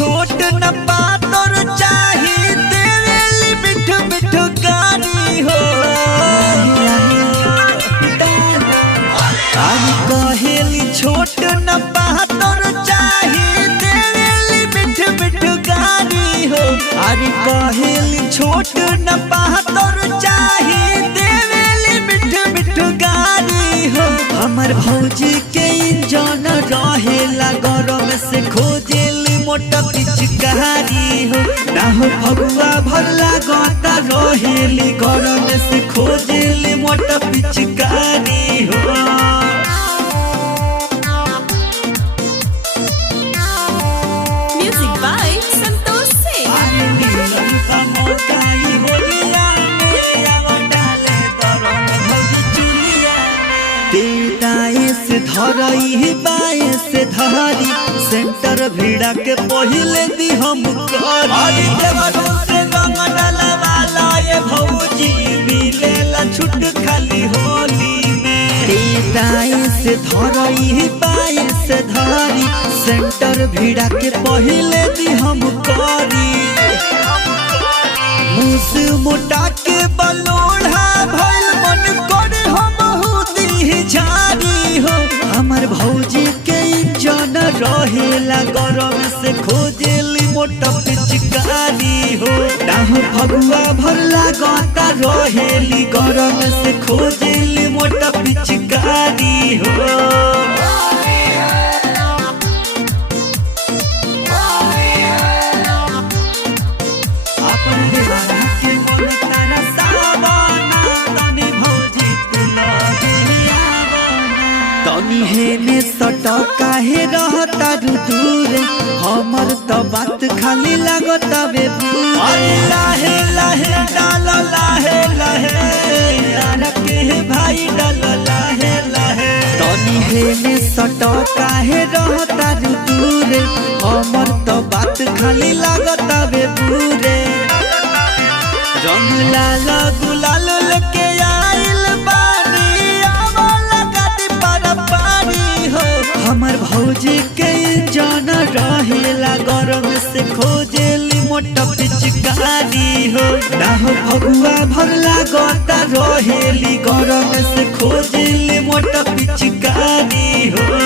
छोट न पातर चाही देवेली मिठ मिठ गानी हो। अरे कहेली छोट न पातर चाही देवेली मिठ मिठ गानी हो। अरे कहेली छोट न पातर चाही देवेली मिठ मिठ गानी हो। हमर भौजी के इंजन रहेला गरम से खोजेली मोटा पिचकारी हो। ना हो फगुआ भरला गता रहेली गरम से खोजेली मोटा पिचकारी हो। Music by Santosh Singh. अरे मिलन का मौका ही होलिया में आवा डाले गरम भौजी चुलिया। तेताए से धरई बाए से धरी सेंटर भिड़ा के पहिले दी हम कर। अरे देवरों से रंग डलवाला ये भौजी मिलेला छुट खाली होली में। तेताए से धरई बाए से धरी सेंटर भिड़ा के पहिले दी हम करी। मुस मोटा के बलोढ़ा भइल मन करे हम हुदी झारी हो। हमर भौजी के इंजन रहेला गरम से खोजेली मोटा पिचकारी हो। ना हो फगुआ भरला गता रहेली गरम से खोजेली मोटा पिचकारी हो। तनी हेने सट काहे रहता दूर हमर तो बात खाली लागता बे। अरे लाहे लाहे डाल लाहे लाहे यार के भाई डाल लाहे लाहे। तनी हेने सट काहे रहता दूर हमर तो बात खाली लागता बे पूरे। रंग लाल गुलाल लेके आइल बानी आवला गाती पर पानी हो। हमर भौजी के इंजन रहेला गरम से खोजेली मोटा पिचकारी हो। ना हो फगुआ भरला गता रहेली गरम से खोजेली मोटा पिचकारी हो।